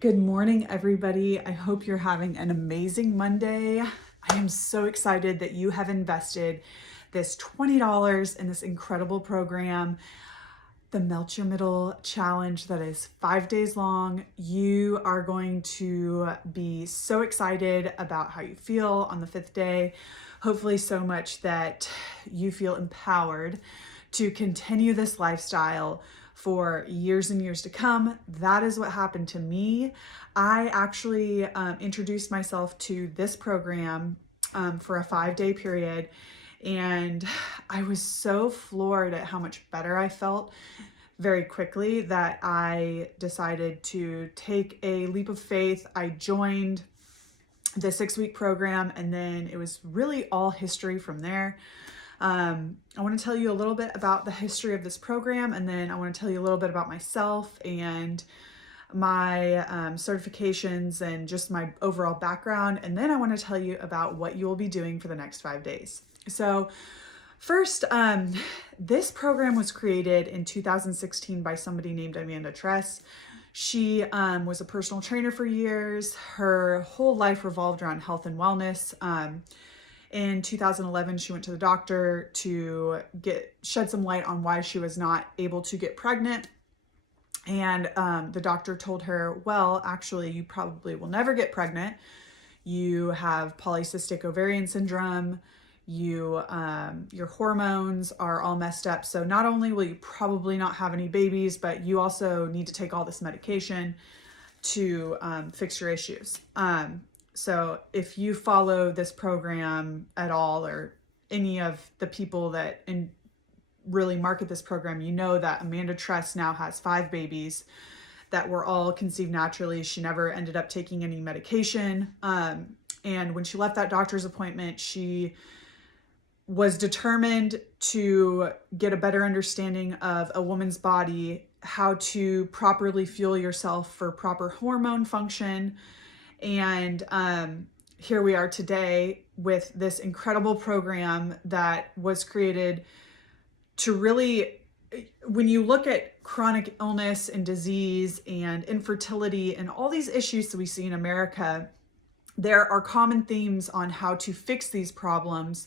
Good morning, everybody. I hope you're having an amazing Monday. I am so excited that you have invested this $20 in this incredible program, the Melt Your Middle Challenge, that is 5 days long. You are going to be so excited about how you feel on the fifth day, hopefully so much that you feel empowered to continue this lifestyle for years and years to come. That is what happened to me. I actually introduced myself to this program for a 5 day period, and I was so floored at how much better I felt very quickly that I decided to take a leap of faith. I joined the 6 week program, and then it was really all history from there. I want to tell you a little bit about the history of this program, and then I want to tell you a little bit about myself and my certifications and just my overall background. And then I want to tell you about what you will be doing for the next 5 days. So, first, this program was created in 2016 by somebody named Amanda Tress. She was a personal trainer for years. Her whole life revolved around health and wellness. In 2011, she went to the doctor to shed some light on why she was not able to get pregnant. And the doctor told her, well, actually, you probably will never get pregnant. You have polycystic ovarian syndrome. Your hormones are all messed up. So not only will you probably not have any babies, but you also need to take all this medication to fix your issues. So if you follow this program at all, or any of the people that really market this program, you know that Amanda Tress now has 5 babies that were all conceived naturally. She never ended up taking any medication. And when she left that doctor's appointment, she was determined to get a better understanding of a woman's body, how to properly fuel yourself for proper hormone function. And here we are today with this incredible program that was created to really, when you look at chronic illness and disease and infertility and all these issues that we see in America, there are common themes on how to fix these problems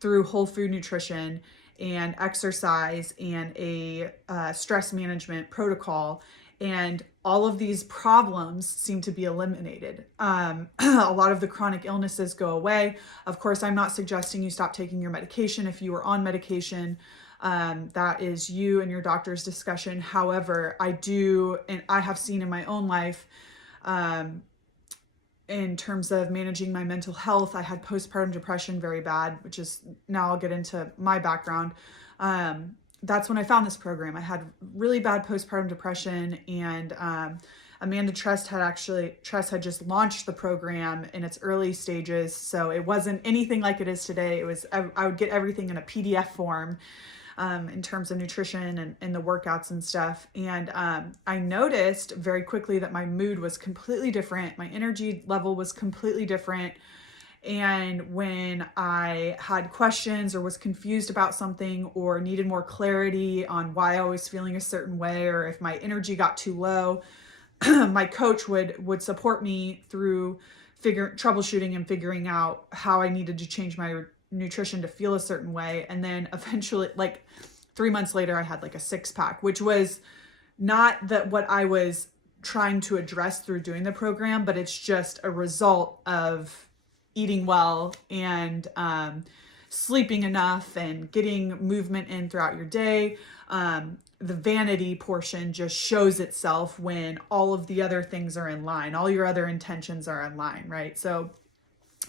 through whole food nutrition and exercise and a stress management protocol. And all of these problems seem to be eliminated. A lot of the chronic illnesses go away. Of course, I'm not suggesting you stop taking your medication if you are on medication. That is you and your doctor's discussion. However, I do, and I have seen in my own life, in terms of managing my mental health, I had postpartum depression very bad, which is, now I'll get into my background. That's when I found this program. I had really bad postpartum depression, and Amanda Tress had just launched the program in its early stages, so it wasn't anything like it is today. I would get everything in a PDF form in terms of nutrition and the workouts and stuff. And I noticed very quickly that my mood was completely different. My energy level was completely different. And when I had questions or was confused about something or needed more clarity on why I was feeling a certain way, or if my energy got too low, my coach would support me through troubleshooting and figuring out how I needed to change my nutrition to feel a certain way. And then eventually, like 3 months later, I had like a 6-pack, which was not what I was trying to address through doing the program, but it's just a result of eating well and sleeping enough and getting movement in throughout your day. The vanity portion just shows itself when all of the other things are in line, all your other intentions are in line, right? So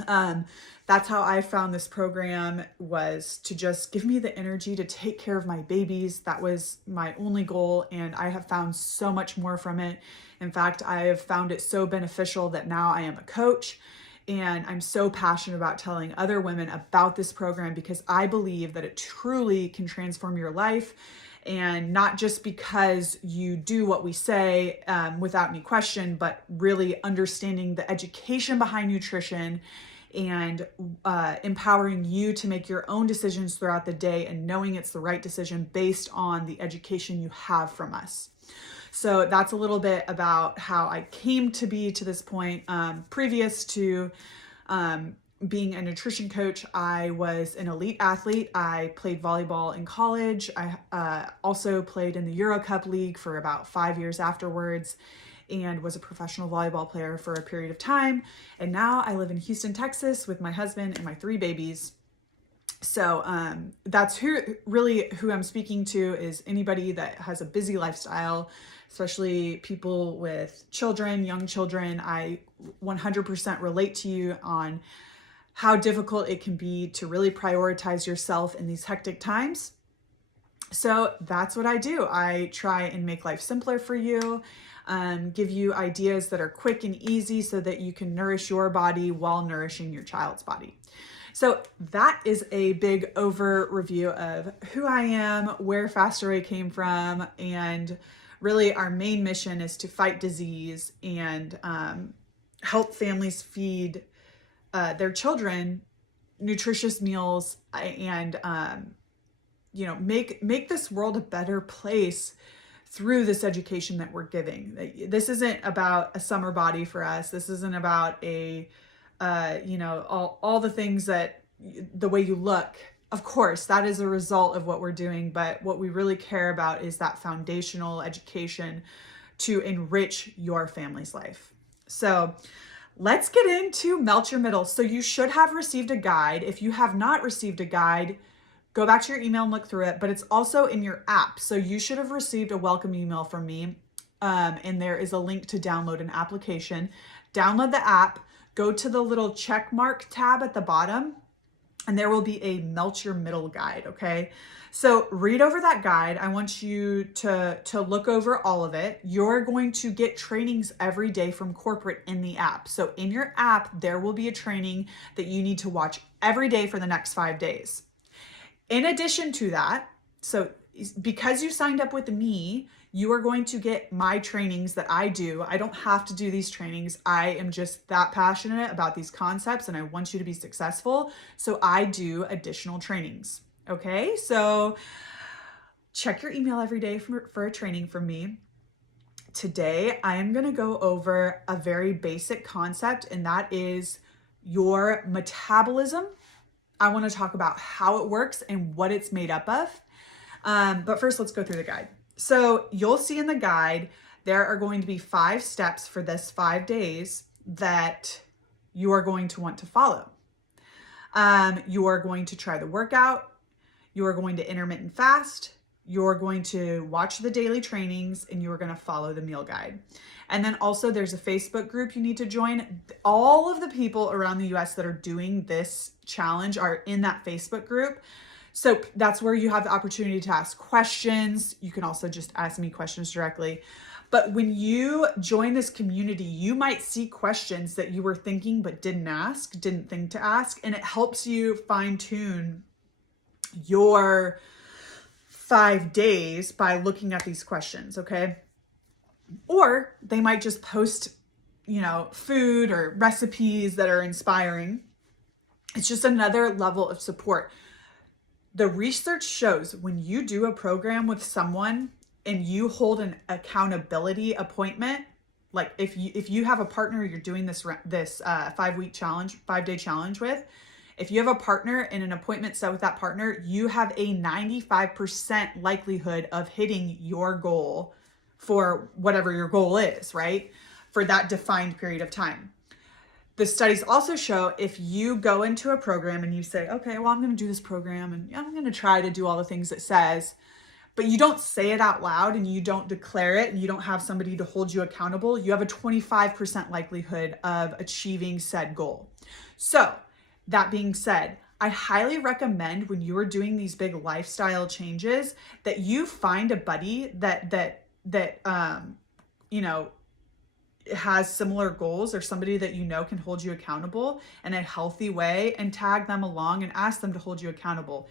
that's how I found this program, was to just give me the energy to take care of my babies. That was my only goal, and I have found so much more from it. In fact, I have found it so beneficial that now I am a coach, and I'm so passionate about telling other women about this program because I believe that it truly can transform your life. And not just because you do what we say without any question, but really understanding the education behind nutrition and empowering you to make your own decisions throughout the day and knowing it's the right decision based on the education you have from us. So that's a little bit about how I came to be to this point. Previous to being a nutrition coach, I was an elite athlete. I played volleyball in college. I also played in the Euro Cup League for about 5 years afterwards, and was a professional volleyball player for a period of time. And now I live in Houston, Texas with my husband and my 3 babies. So that's who I'm speaking to, is anybody that has a busy lifestyle, especially people with children, young children. I 100% relate to you on how difficult it can be to really prioritize yourself in these hectic times. So that's what I do. I try and make life simpler for you, give you ideas that are quick and easy so that you can nourish your body while nourishing your child's body. So that is a big review of who I am, where Fast Array came from, and really our main mission is to fight disease and help families feed their children nutritious meals and make this world a better place through this education that we're giving. This isn't about a summer body for us. This isn't about all the things that the way you look. Of course, that is a result of what we're doing, but what we really care about is that foundational education to enrich your family's life. So let's get into Melt Your Middle. So you should have received a guide. If you have not received a guide, go back to your email and look through it, but it's also in your app. So you should have received a welcome email from me, and there is a link to download an application. Download the app, go to the little check mark tab at the bottom, and there will be a Melt Your Middle guide, okay? So read over that guide. I want you to look over all of it. You're going to get trainings every day from corporate in the app. So in your app, there will be a training that you need to watch every day for the next 5 days. In addition to that, so because you signed up with me, you are going to get my trainings that I do. I don't have to do these trainings. I am just that passionate about these concepts and I want you to be successful. So I do additional trainings. Okay, so check your email every day for a training from me. Today, I am going to go over a very basic concept, and that is your metabolism. I want to talk about how it works and what it's made up of. But first, let's go through the guide. So you'll see in the guide, there are going to be 5 steps for this 5 days that you are going to want to follow. You are going to try the workout. You are going to intermittent fast. You're going to watch the daily trainings, and you are going to follow the meal guide. And then also there's a Facebook group you need to join. All of the people around the US that are doing this challenge are in that Facebook group. So that's where you have the opportunity to ask questions. You can also just ask me questions directly. But when you join this community, you might see questions that you were thinking but didn't think to ask. And it helps you fine tune your 5 days by looking at these questions, okay? Or they might just post, food or recipes that are inspiring. It's just another level of support. The research shows when you do a program with someone and you hold an accountability appointment, like if you have a partner you're doing this 5-week challenge, 5-day challenge with, if you have a partner and an appointment set with that partner, you have a 95% likelihood of hitting your goal for whatever your goal is, right? For that defined period of time. The studies also show if you go into a program and you say, okay, well, I'm going to do this program and I'm going to try to do all the things it says, but you don't say it out loud and you don't declare it and you don't have somebody to hold you accountable, you have a 25% likelihood of achieving said goal. So that being said, I highly recommend when you are doing these big lifestyle changes that you find a buddy that has similar goals, or somebody that can hold you accountable in a healthy way, and tag them along and ask them to hold you accountable.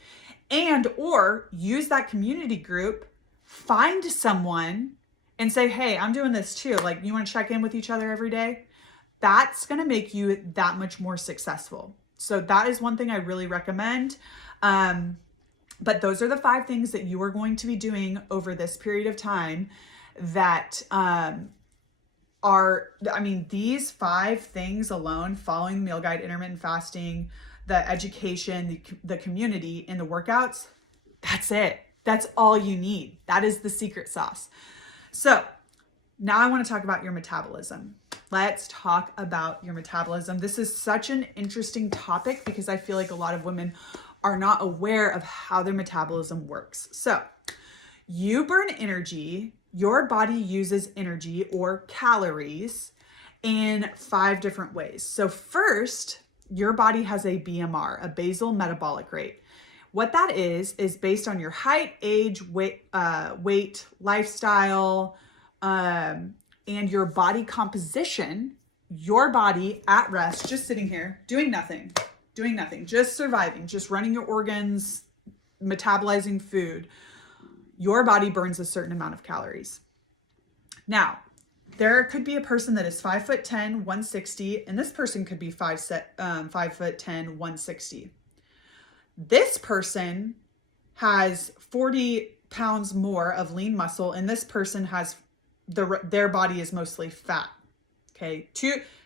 And or use that community group, find someone and say, hey, I'm doing this too. Like, you want to check in with each other every day? That's going to make you that much more successful. So that is one thing I really recommend. But those are the 5 things that you are going to be doing over this period of time that these 5 things alone, following the meal guide, intermittent fasting, the education, the community, and the workouts, that's it. That's all you need. That is the secret sauce. So now I want to talk about your metabolism. Let's talk about your metabolism. This is such an interesting topic because I feel like a lot of women are not aware of how their metabolism works. So you burn energy. Your body uses energy or calories in 5 different ways. So first, your body has a BMR, a basal metabolic rate. What that is based on your height, age, weight, lifestyle, and your body composition. Your body at rest, just sitting here, doing nothing, just surviving, just running your organs, metabolizing food. Your body burns a certain amount of calories. Now, there could be a person that is 5'10", 160, and this person could be 5'10", 160. This person has 40 pounds more of lean muscle, and this person has their body is mostly fat. Okay,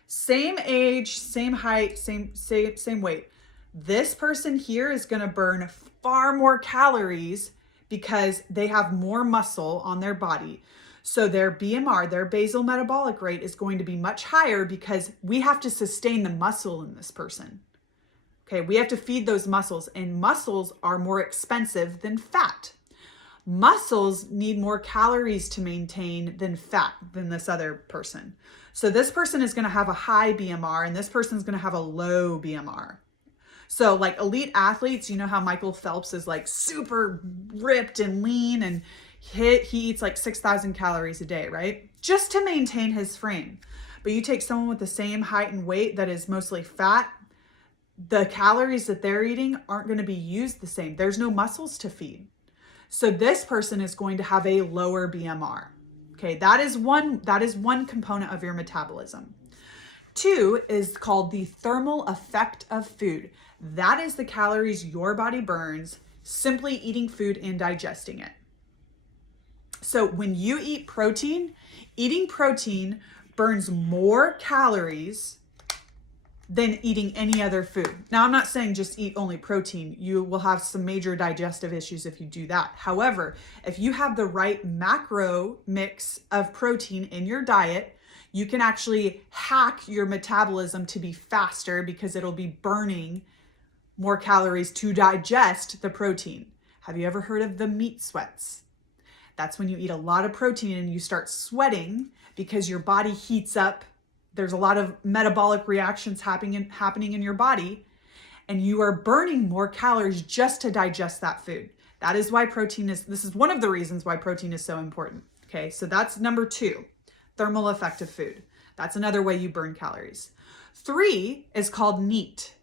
same age, same height, same weight. This person here is going to burn far more calories because they have more muscle on their body. So their BMR, their basal metabolic rate, is going to be much higher because we have to sustain the muscle in this person. Okay, we have to feed those muscles, and muscles are more expensive than fat. Muscles need more calories to maintain than fat than this other person. So this person is going to have a high BMR and this person is going to have a low BMR. So like elite athletes, you know how Michael Phelps is like super ripped and lean, and he eats like 6,000 calories a day, right? Just to maintain his frame. But you take someone with the same height and weight that is mostly fat, the calories that they're eating aren't going to be used the same. There's no muscles to feed. So this person is going to have a lower BMR. Okay, that is one component of your metabolism. 2 is called the thermal effect of food. That is the calories your body burns simply eating food and digesting it. So when you eat protein, eating protein burns more calories than eating any other food. Now, I'm not saying just eat only protein. You will have some major digestive issues if you do that. However, if you have the right macro mix of protein in your diet, you can actually hack your metabolism to be faster because it'll be burning more calories to digest the protein. Have you ever heard of the meat sweats? That's when you eat a lot of protein and you start sweating because your body heats up. There's a lot of metabolic reactions happening in your body, and you are burning more calories just to digest that food. That is why this is one of the reasons why protein is so important. Okay, so that's number 2, thermal effect of food. That's another way you burn calories. 3 is called NEAT,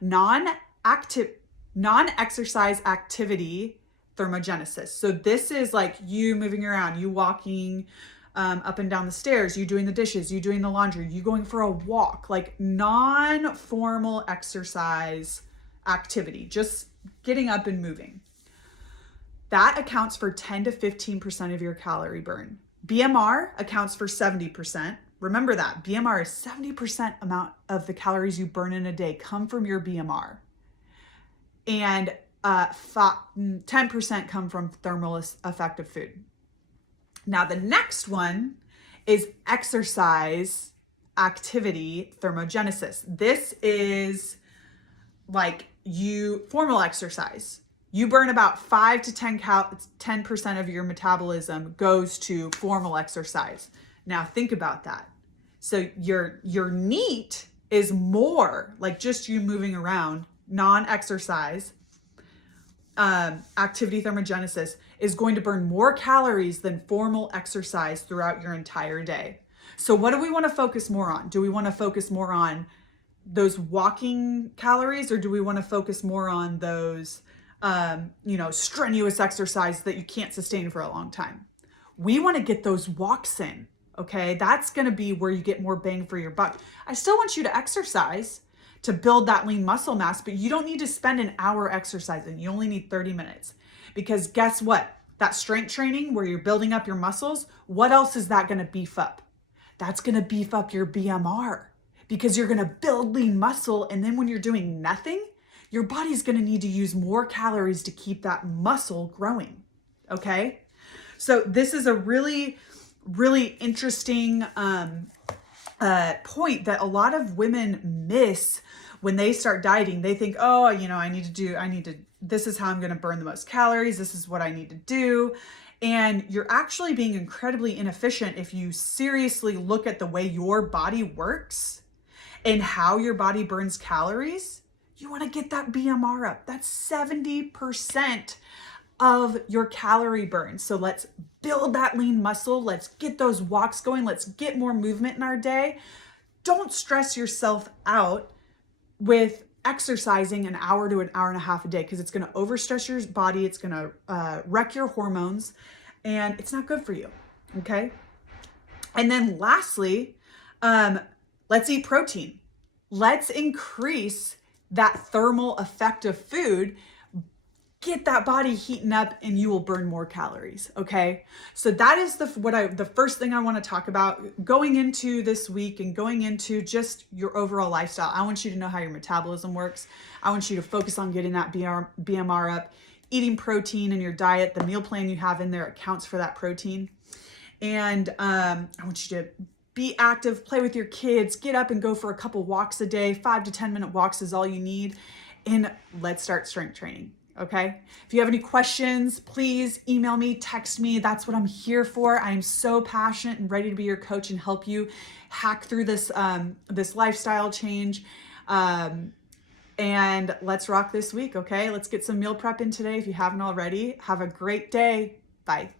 non-exercise activity thermogenesis. So this is like you moving around, you walking up and down the stairs, you doing the dishes, you doing the laundry, you going for a walk, like non-formal exercise activity, just getting up and moving. That accounts for 10 to 15% of your calorie burn. BMR accounts for 70%. Remember that BMR is 70% amount of the calories you burn in a day come from your BMR. And 10% come from thermal effect of food. Now, the next one is exercise activity thermogenesis. This is like formal exercise. You burn about 5 to 10% of your metabolism goes to formal exercise. Now, think about that. So your NEAT is more like just you moving around, non-exercise activity thermogenesis is going to burn more calories than formal exercise throughout your entire day. So what do we want to focus more on? Do we want to focus more on those walking calories, or do we want to focus more on those, strenuous exercise that you can't sustain for a long time? We want to get those walks in, okay? That's going to be where you get more bang for your buck. I still want you to exercise to build that lean muscle mass, but you don't need to spend an hour exercising. You only need 30 minutes. Because guess what? that strength training where you're building up your muscles, what else is that going to beef up? That's going to beef up your BMR because you're going to build lean muscle. And then when you're doing nothing, your body's going to need to use more calories to keep that muscle growing. Okay. So this is a really, really interesting point that a lot of women miss when they start dieting. They think, oh, this is how I'm going to burn the most calories. This is what I need to do. And you're actually being incredibly inefficient if you seriously look at the way your body works and how your body burns calories. You want to get that BMR up. That's 70% of your calorie burn. So let's build that lean muscle. Let's get those walks going. Let's get more movement in our day. Don't stress yourself out with exercising an hour to an hour and a half a day because it's going to overstress your body. It's going to wreck your hormones and it's not good for you. Okay. And then lastly, let's eat protein. Let's increase that thermal effect of food. Get that body heating up and you will burn more calories. Okay. So that is the first thing I want to talk about going into this week and going into just your overall lifestyle. I want you to know how your metabolism works. I want you to focus on getting that BMR up, eating protein in your diet. The meal plan you have in there accounts for that protein. And I want you to be active, play with your kids, get up and go for a couple walks a day. 5 to 10 minute walks is all you need. And let's start strength training. Okay. If you have any questions, please email me, text me. That's what I'm here for. I am so passionate and ready to be your coach and help you hack through this lifestyle change. And let's rock this week. Okay. Let's get some meal prep in today. If you haven't already, have a great day. Bye.